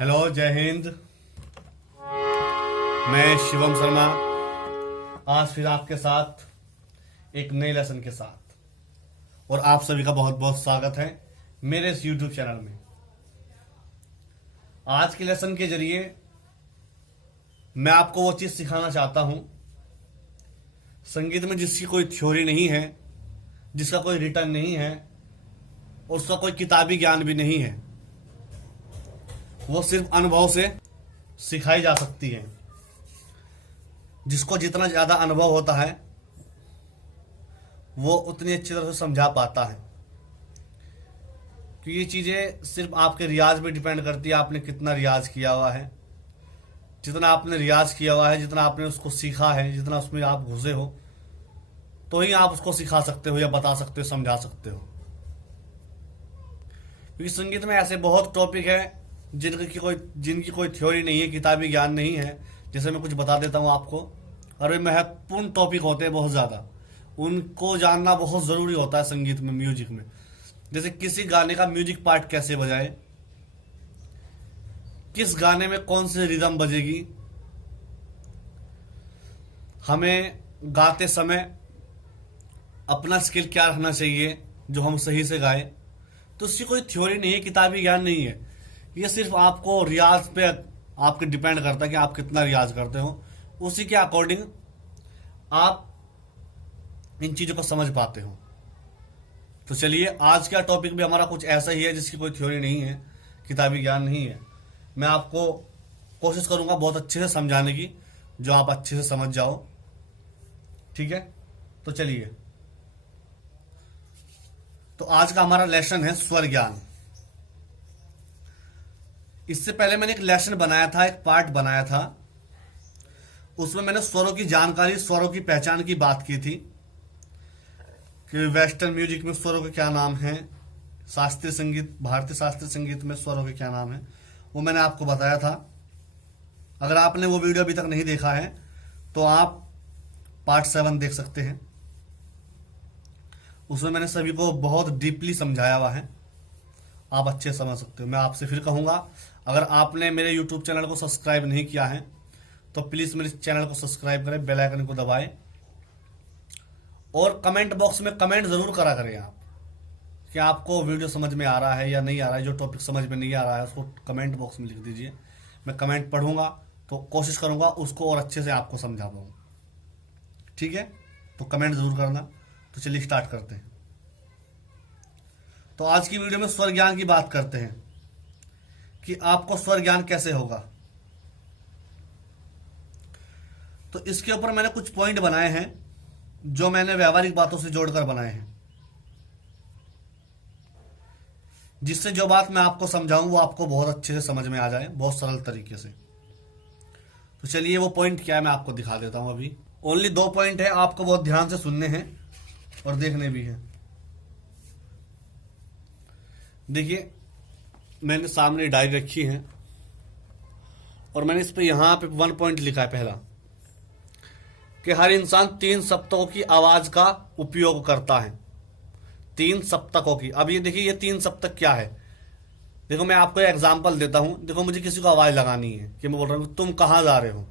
Hello, जय हिंद। मैं शिवम शर्मा आज फिर आपके साथ एक नए लेसन के साथ, और आप सभी का बहुत बहुत स्वागत है मेरे इस YouTube चैनल में। आज के लेसन के जरिए मैं आपको वो चीज सिखाना चाहता हूं, संगीत में जिसकी कोई थ्योरी नहीं है, जिसका कोई रिटर्न नहीं है, और उसका कोई किताबी ज्ञान भी नहीं है, वो सिर्फ अनुभव से सिखाई जा सकती है। जिसको जितना ज्यादा अनुभव होता है वो उतनी अच्छी तरह से समझा पाता है। तो ये चीजें सिर्फ आपके रियाज पे डिपेंड करती है, आपने कितना रियाज किया हुआ है। जितना आपने रियाज किया हुआ है, जितना आपने उसको सीखा है, जितना उसमें आप घुसे हो, तो ही आप उसको सिखा सकते हो या बता सकते हो, समझा सकते हो। क्योंकि संगीत में ऐसे बहुत टॉपिक है जिनकी कोई थ्योरी नहीं है, किताबी ज्ञान नहीं है। जैसे मैं कुछ बता देता हूं आपको, और वे महत्वपूर्ण टॉपिक होते हैं बहुत ज्यादा, उनको जानना बहुत जरूरी होता है संगीत में, म्यूजिक में। जैसे किसी गाने का म्यूजिक पार्ट कैसे बजाए, किस गाने में कौन सी रिदम बजेगी, हमें गाते समय अपना स्किल क्या रखना चाहिए जो हम सही से गाए। तो उसकी कोई थ्योरी नहीं है, किताबी ज्ञान नहीं है। ये सिर्फ आपको रियाज पे आपके डिपेंड करता है कि आप कितना रियाज करते हो, उसी के अकॉर्डिंग आप इन चीजों को समझ पाते हो। तो चलिए, आज का टॉपिक भी हमारा कुछ ऐसा ही है जिसकी कोई थ्योरी नहीं है, किताबी ज्ञान नहीं है। मैं आपको कोशिश करूंगा बहुत अच्छे से समझाने की, जो आप अच्छे से समझ जाओ। ठीक है, तो चलिए। तो आज का हमारा लेसन है स्वर ज्ञान। इससे पहले मैंने एक लेसन बनाया था, एक पार्ट बनाया था, उसमें मैंने स्वरों की जानकारी, स्वरों की पहचान की बात की थी कि वेस्टर्न म्यूजिक में स्वरों के क्या नाम हैं, शास्त्रीय संगीत, भारतीय शास्त्रीय संगीत में स्वरों के क्या नाम हैं, वो मैंने आपको बताया था। अगर आपने वो वीडियो अभी तक नहीं देखा है तो आप पार्ट 7 देख सकते हैं। उसमें मैंने सभी को बहुत डीपली समझाया हुआ है, आप अच्छे समझ सकते हो। मैं आपसे फिर कहूंगा, अगर आपने मेरे YouTube चैनल को सब्सक्राइब नहीं किया है तो प्लीज मेरे चैनल को सब्सक्राइब करें, बेल आइकन को दबाएं, और कमेंट बॉक्स में कमेंट जरूर करा करें आप कि आपको वीडियो समझ में आ रहा है या नहीं आ रहा है। जो टॉपिक समझ में नहीं आ रहा है उसको कमेंट बॉक्स में लिख दीजिए, मैं कमेंट पढ़ूंगा तो कोशिश करूंगा उसको और अच्छे से आपको समझा पाऊँ। ठीक है, तो कमेंट जरूर करना। तो चलिए स्टार्ट करते हैं। तो आज की वीडियो में स्वर ज्ञान की बात करते हैं कि आपको स्वर ज्ञान कैसे होगा। तो इसके ऊपर मैंने कुछ पॉइंट बनाए हैं जो मैंने व्यावहारिक बातों से जोड़कर बनाए हैं, जिससे जो बात मैं आपको समझाऊं वो आपको बहुत अच्छे से समझ में आ जाए, बहुत सरल तरीके से। तो चलिए, वो पॉइंट क्या है मैं आपको दिखा देता हूं। अभी ओनली 2 पॉइंट है, आपको बहुत ध्यान से सुनने हैं और देखने भी हैं। देखिए, मैंने सामने डायरी रखी है और मैंने इस पे यहां पे 1 पॉइंट लिखा है पहला, कि हर इंसान 3 सप्तकों की आवाज का उपयोग करता है। 3 सप्तकों की। अब ये देखिए, ये 3 सप्तक क्या है। देखो, मैं आपको एग्जांपल देता हूं। देखो, मुझे किसी को आवाज लगानी है कि मैं बोल रहा हूं तुम कहां जा रहे हो।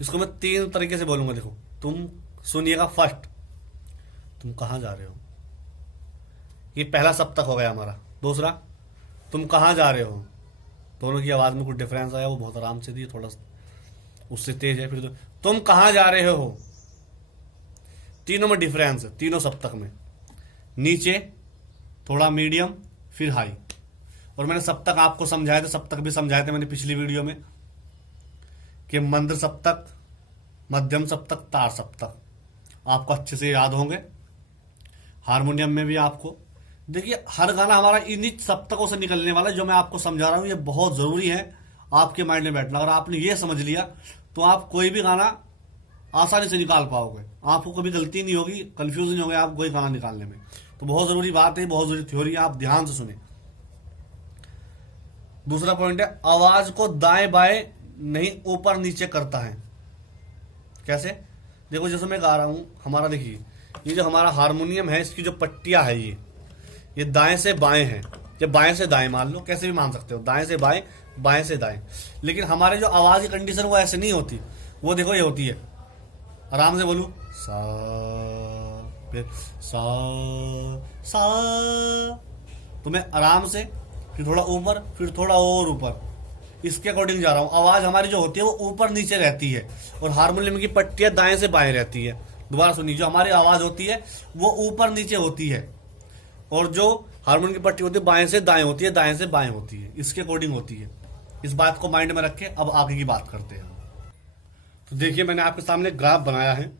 इसको मैं 3 तरीके से बोलूंगा। देखो, तुम सुनिएगा। फर्स्ट, तुम कहां जा रहे हो, ये पहला सप्तक हो गया हमारा। दूसरा, तुम कहां जा रहे हो, दोनों की आवाज में कुछ डिफरेंस आया, वो बहुत आराम से दी, थोड़ा उससे तेज है। फिर तुम कहां जा रहे हो, तीनों में डिफरेंस है, तीनों सप्तक में। नीचे थोड़ा मीडियम, फिर हाई। और मैंने सप्तक आपको समझाए थे, सप्तक भी समझाए थे मैंने पिछली वीडियो में, कि मंद्र सप्तक, मध्यम सप्तक, तार सप्तक, आपको अच्छे से याद होंगे। हारमोनियम में भी आपको, देखिए, हर गाना हमारा इन्हीं सप्तकों से निकलने वाला है। जो मैं आपको समझा रहा हूं ये बहुत जरूरी है आपके माइंड में बैठना। अगर आपने ये समझ लिया तो आप कोई भी गाना आसानी से निकाल पाओगे, आपको कभी गलती नहीं होगी, कंफ्यूज नहीं होगे आप कोई गाना निकालने में। तो बहुत जरूरी बात है, बहुत जरूरी थ्योरी है, आप ध्यान से सुने। दूसरा पॉइंट है, आवाज को दाएं बाएं नहीं ऊपर नीचे करता है। कैसे? देखो, जैसे मैं गा रहा हूं, हमारा देखिए, ये जो हमारा हारमोनियम है, इसकी जो पट्टियां है, ये दाएं से बाएं है, या बाएं से दाएं मान लो, कैसे भी मान सकते हो, दाएं से बाएं, बाएं से दाएं। लेकिन हमारे जो आवाज की कंडीशन वो ऐसे नहीं होती, वो देखो ये होती है, आराम से बोलूं, सा, फिर सा, सा, तो मैं आराम से, फिर थोड़ा ऊपर, फिर थोड़ा और ऊपर, इसके अकॉर्डिंग जा रहा हूँ। आवाज हमारी जो होती है वो ऊपर नीचे रहती है, और हारमोनियम की पट्टियां दाएं से बाएं रहती है। दोबारा सुनिए, जो हमारी आवाज होती है वो ऊपर नीचे होती है, और जो हारमोनियम की पट्टी होती है बाएं से दाएं होती है, दाएं से बाएं होती है, इसके अकॉर्डिंग होती है। इस बात को माइंड में रखें। अब आगे की बात करते हैं। तो देखिए, मैंने आपके सामने ग्राफ बनाया है।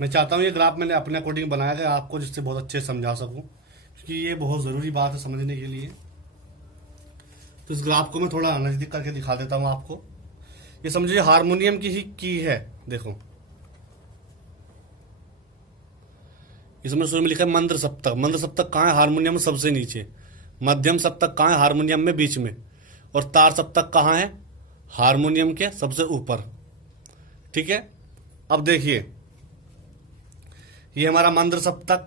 मैं चाहता हूँ ये ग्राफ मैंने अपने अकॉर्डिंग बनाया है आपको, जिससे बहुत अच्छे से समझा सकूं, क्योंकि ये बहुत ज़रूरी बात है समझने के लिए। तो इस ग्राफ को मैं थोड़ा नज़दीक करके दिखा देता हूँ आपको। ये समझिए हारमोनियम की ही की है। देखो, इसमें शुरू में लिखा है मंद्र सप्तक। मंद्र सप्तक कहाँ है? हारमोनियम में सबसे नीचे। मध्यम सप्तक कहाँ है? हारमोनियम में बीच में। और तार सप्तक कहाँ है? हारमोनियम के सबसे ऊपर। ठीक है, अब देखिए, ये हमारा मंद्र सप्तक,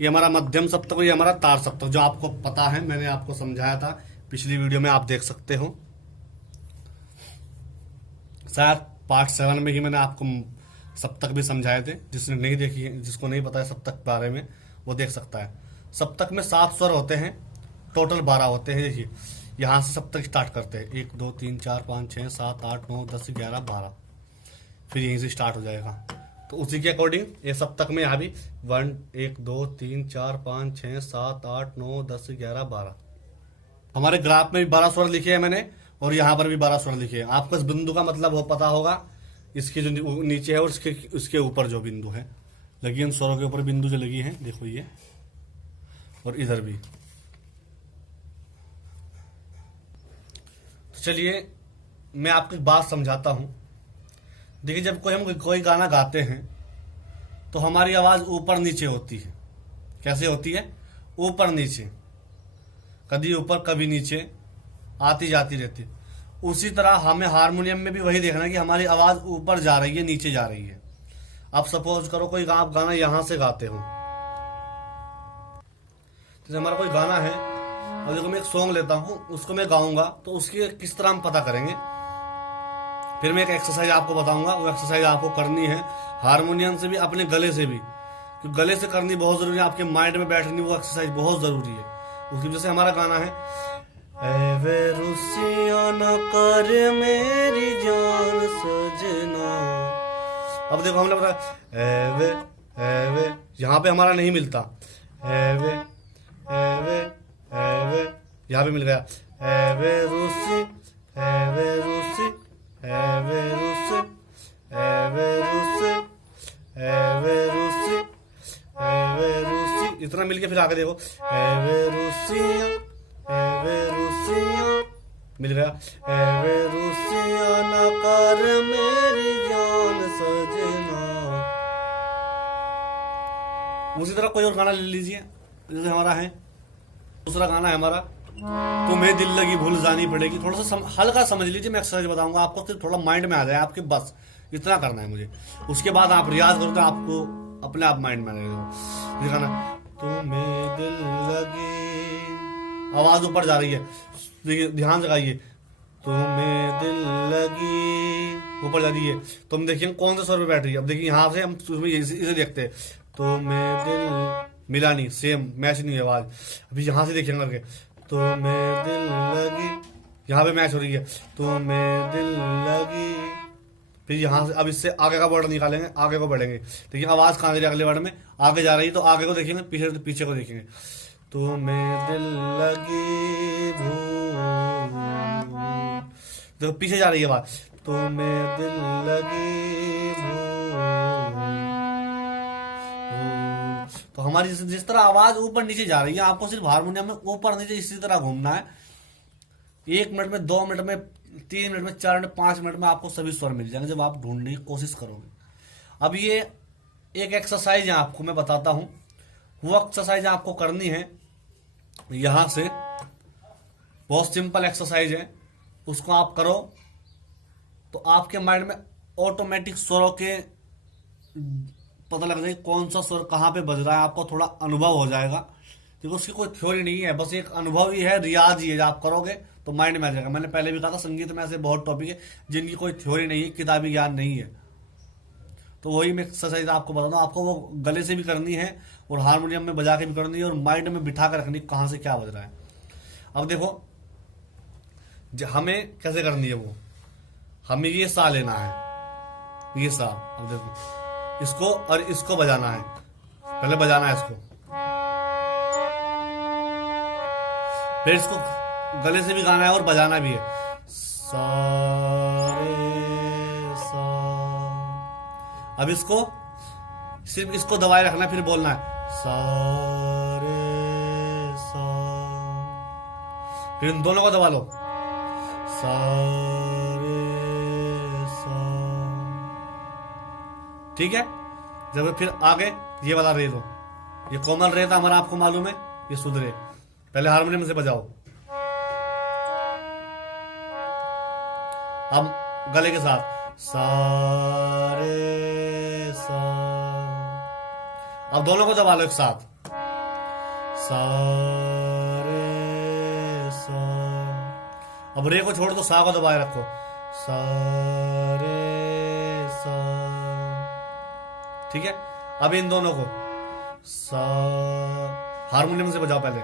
ये हमारा मध्यम सप्तक, ये हमारा तार सप्तक, जो आपको पता है, मैंने आपको समझाया था पिछली वीडियो में, आप देख सकते हो। शायद पार्ट 7 में ही मैंने आपको सप्तक भी समझाए थे। जिसने नहीं देखी है, जिसको नहीं पता है सप्तक के बारे में, वो देख सकता है। सप्तक में 7 स्वर होते हैं, टोटल 12 होते हैं। देखिए, यहां से सप्तक स्टार्ट करते हैं, 1 2 3 4 5 6 7 8 9 10 11 12, फिर यहीं से स्टार्ट हो जाएगा। तो उसी के अकॉर्डिंग ये सप्तक में यहाँ भी 1 2 3 4 5 6 7 8 9 10 11 12। हमारे ग्राफ में भी 12 स्वर लिखे हैं मैंने, और यहाँ पर भी 12 स्वर लिखे हैं। आपको इस बिंदु का मतलब वो पता होगा, इसकी जो नीचे है और उसके ऊपर जो बिंदु है लगी, इन स्वरों के ऊपर बिंदु जो लगी है, देखो ये, और इधर भी। तो चलिए मैं आपको एक बात समझाता हूं। देखिए, जब हम कोई गाना गाते हैं तो हमारी आवाज ऊपर नीचे होती है। कैसे होती है? ऊपर नीचे, कभी ऊपर कभी नीचे, आती जाती रहती है। उसी तरह हमें हारमोनियम में भी वही देखना है कि हमारी आवाज ऊपर जा रही है, नीचे जा रही है। आप सपोज करो कोई आप गाना यहां से गाते हो, जैसे हमारा कोई गाना है, और देखो मैं एक सॉन्ग लेता हूं, उसको मैं गाऊंगा, तो उसकी किस तरह हम पता करेंगे। फिर मैं एक एक्सरसाइज आपको बताऊंगा, वो एक्सरसाइज आपको करनी है हारमोनियम से भी, अपने गले से भी, क्योंकि गले से करनी बहुत जरूरी है, आपके माइंड में बैठनी वो एक्सरसाइज बहुत जरूरी है। उसकी वजह से हमारा गाना है, एवे रुसिया न कर मेरी जान सजना। अब देखो हमने बताया एवे एवे, यहाँ पे हमारा नहीं मिलता, एवे एवे एवे, यहाँ पे मिल गया एवे रुसी, एवे रुसी, एवे रुसी, एवे रुसी, एवे रुसी, एवे रुसी, इतना मिलके फिर आगे देखो, एवे रुसिया, एवे रुसिया, मिल गया, एवे रुसिया न कर मेरी जान सजना। उसी तरह कोई और गाना ले लीजिए, जैसे हमारा है दूसरा गाना है हमारा, तुम्हें दिल लगी भूल जानी पड़ेगी। थोड़ा सा हल्का समझ लीजिए, मैं एक्सरसाइज बताऊंगा आपको, सिर्फ थोड़ा माइंड में आ जाए आपके, बस इतना करना है मुझे। उसके बाद आप रियाज करोगे, आपको अपने आप माइंड में आएगा। ये गाना, तुम्हें दिल लगी, आवाज ऊपर जा रही है, देखिए ध्यान से गाइए, तुम्हें दिल लगी, ऊपर जा रही है, तो हम देखिए कौन से स्वर पे बैठ रही है। अब देखिए यहाँ से हम इसे देखते हैं, तुम्हें दिल, मिला नहीं, सेम मैच नहीं है आवाज। अभी यहाँ से देखिए करके, तुम्हें दिल लगी, यहाँ पे मैच हो रही है, तुम्हें दिल लगी। फिर यहाँ से अब इससे आगे का वर्ड निकालेंगे, आगे को बढ़ेंगे, देखिए आवाज कहाँ जा रही है, अगले वर्ड में आगे जा रही है, तो आगे को देखेंगे, पीछे को देखेंगे, तुम्हें दिल लगी भूल, देखो पीछे जा रही है बात, तुम्हें दिल लगी भूल। तो हमारी जिस तरह आवाज ऊपर नीचे जा रही है, आपको सिर्फ हारमोनियम में ऊपर नीचे इसी तरह घूमना है। 1 मिनट में, 2 मिनट में, 3 मिनट में, 4 मिनट, 5 मिनट में आपको सभी स्वर मिल जाएंगे जब आप ढूंढने की कोशिश करोगे। अब ये एक एक्सरसाइज है, आपको मैं बताता हूं, वो एक्सरसाइज आपको करनी है यहां से, बहुत सिंपल एक्सरसाइज है, उसको आप करो तो आपके माइंड में ऑटोमेटिक स्वरों के पता लग जाएगा कौन सा स्वर कहां पे बज रहा है, आपको थोड़ा अनुभव हो जाएगा। क्योंकि उसकी कोई थ्योरी नहीं है, बस एक अनुभव ही है, रियाज ही है, जब आप करोगे तो माइंड में आ जाएगा। मैंने पहले भी कहा था संगीत में ऐसे बहुत टॉपिक है जिनकी कोई थ्योरी नहीं है, किताबी ज्ञान नहीं है। तो वही मैं एक्सरसाइज आपको बताता हूँ, आपको वो गले से भी करनी है और हारमोनियम में बजा के भी करनी है और माइंड में बिठा कर रखनी कहाँ से क्या बज रहा है। अब देखो हमें कैसे करनी है वो, हमें ये सा लेना है, ये सा। अब देखो इसको और इसको बजाना है, पहले बजाना है इसको, फिर इसको गले से भी गाना है और बजाना भी है। सा रे सा। अब इसको सिर्फ इसको दबाए रखना, फिर बोलना है सा रे सा। फिर इन दोनों को दबा लो, सा रे सा। ठीक है। जब फिर आगे ये वाला रे लो, ये कोमल रे था हमारा, आपको मालूम है, ये शुद्ध रे। पहले हारमोनियम से बजाओ, अब गले के साथ सा रे सा। अब दोनों को दबा लो एक साथ, सा रे सा। अब रे को छोड़ दो, सा को दबाए रखो, सा रे सा। ठीक है। अब इन दोनों को सा हारमोनियम से बजाओ पहले,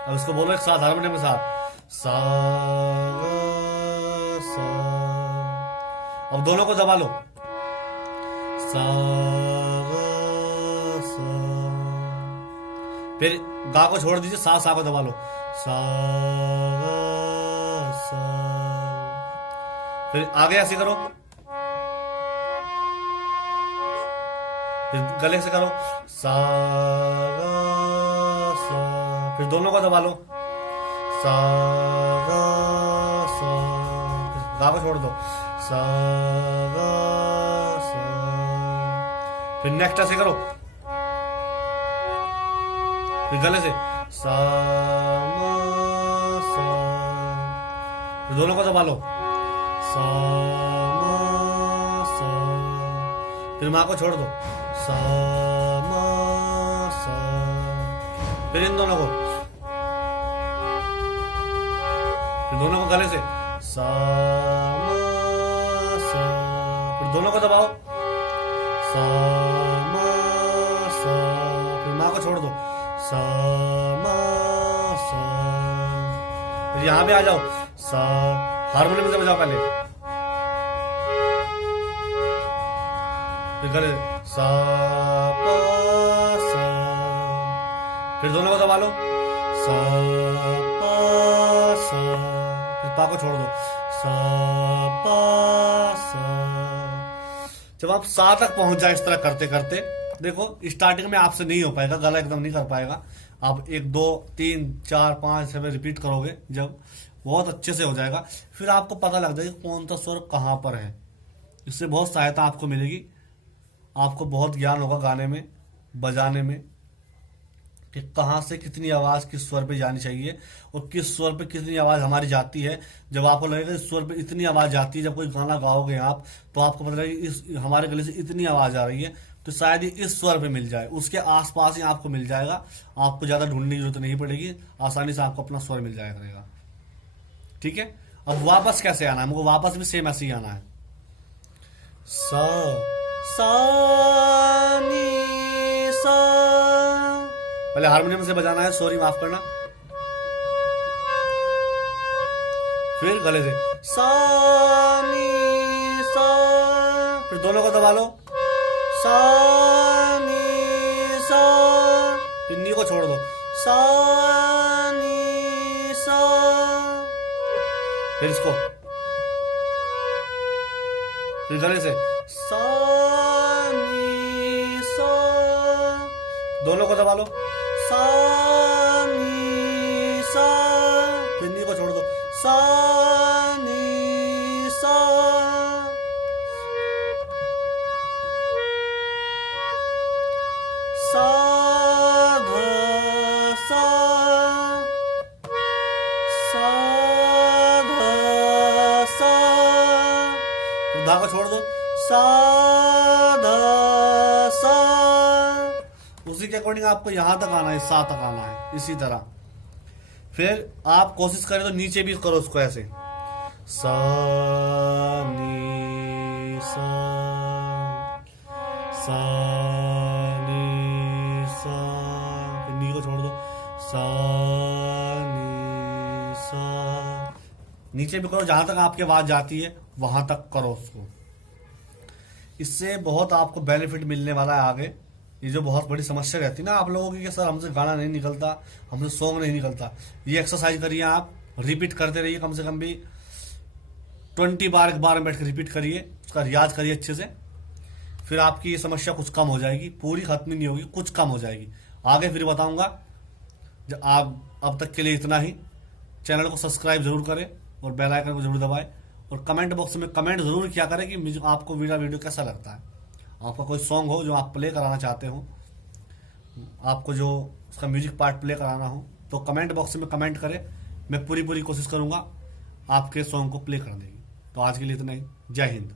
अब इसको बोलो एक साथ हारमोनियम के साथ, सा सा। अब दोनों को दबा लो, सा सा। फिर गा को छोड़ दीजिए, सा को दबा लो, सा सा। फिर आगे ऐसे करो, फिर गले से करो सा सा। फिर दोनों को दबा लो, सा सा। गा को छोड़ दो, सा सा। फिर नेक्स्ट ऐसे करो, फिर गले से सा सा। फिर दोनों को दबा लो, सा सा। फिर माँ को छोड़ दो, सा सा। फिर इन दोनों को, फिर दोनों को गले से सा सा। फिर दोनों को दबाओ, सा सा। फिर माँ को छोड़ दो, सा सा। फिर यहां भी आ जाओ, सा हारमोनियम से बजाओ पहले, फिर गले सा पा सा। फिर दोनों को दबा लो, सा पा सा। फिर पा को छोड़ दो, सा पा सा। जब आप सा तक पहुंच जाए इस तरह करते करते, देखो स्टार्टिंग में आपसे नहीं हो पाएगा, गला एकदम नहीं कर पाएगा। आप 1 2 3 4 5 7 रिपीट करोगे, जब बहुत अच्छे से हो जाएगा, फिर आपको पता लग जाएगा कौन सा स्वर कहाँ पर है। इससे बहुत सहायता आपको मिलेगी, आपको बहुत ज्ञान होगा गाने में, बजाने में, कि कहाँ से कितनी आवाज किस स्वर पे जानी चाहिए और किस स्वर पे कितनी आवाज हमारी जाती है। जब आपको लगेगा इस स्वर पे इतनी आवाज जाती है, जब कोई गाना गाओगे आप, तो आपको पता लगेगा इस हमारे गले से इतनी आवाज आ रही है, तो शायद ये इस स्वर पे मिल जाए, उसके आसपास ही आपको मिल जाएगा। आपको ज्यादा ढूंढने की जरूरत नहीं पड़ेगी, आसानी से आपको अपना स्वर मिल जाया करेगा। ठीक है। अब वापस कैसे आना है, हमको वापस भी सेम ऐसे ही आना है, सा सा नी सा। पहले हारमोनियम से बजाना है, सॉरी माफ करना। फिर गले से सा नी सा। फिर दोनों को दबा लो, सा नी सा। फिर नी को छोड़ दो, सा नी सा। फिर इसको, फिर गले से सा नी सा। दोनों को दबा लो, सा नी सा। फिर नी को छोड़ दो, सा नी सा। सा धा सा। सा धा सा। फिर धा को छोड़ दो, सा धा सा। उसी के अकॉर्डिंग आपको यहाँ तक आना है, सा तक आना है, इसी तरह। फिर आप कोशिश करें तो नीचे भी करो उसको ऐसे, सा नी सा, सा नी सा, फिर नी को छोड़ दो, सा नी सा। नीचे भी करो, जहां तक आपकी आवाज जाती है वहां तक करो उसको। इससे बहुत आपको बेनिफिट मिलने वाला है आगे। ये जो बहुत बड़ी समस्या रहती है ना आप लोगों की कि सर हमसे गाना नहीं निकलता, हमसे सॉन्ग नहीं निकलता, ये एक्सरसाइज करिए आप, रिपीट करते रहिए, कम से कम भी 20 बार एक बार में बैठ कर रिपीट करिए, उसका रियाज करिए अच्छे से। फिर आपकी ये समस्या कुछ कम हो जाएगी, पूरी खत्म नहीं होगी, कुछ कम हो जाएगी। आगे फिर बताऊंगा। जब आप अब तक के लिए इतना ही। चैनल को सब्सक्राइब जरूर करें और बेल आइकन को जरूर दबाएं, और कमेंट बॉक्स में कमेंट जरूर किया करें कि मुझे आपको मेरा वीडियो कैसा लगता है। आपका कोई सॉन्ग हो जो आप प्ले कराना चाहते हो, आपको जो उसका म्यूजिक पार्ट प्ले कराना हो, तो कमेंट बॉक्स में कमेंट करें। मैं पूरी कोशिश करूंगा आपके सॉन्ग को प्ले करने की। तो आज के लिए इतना ही। जय हिंद।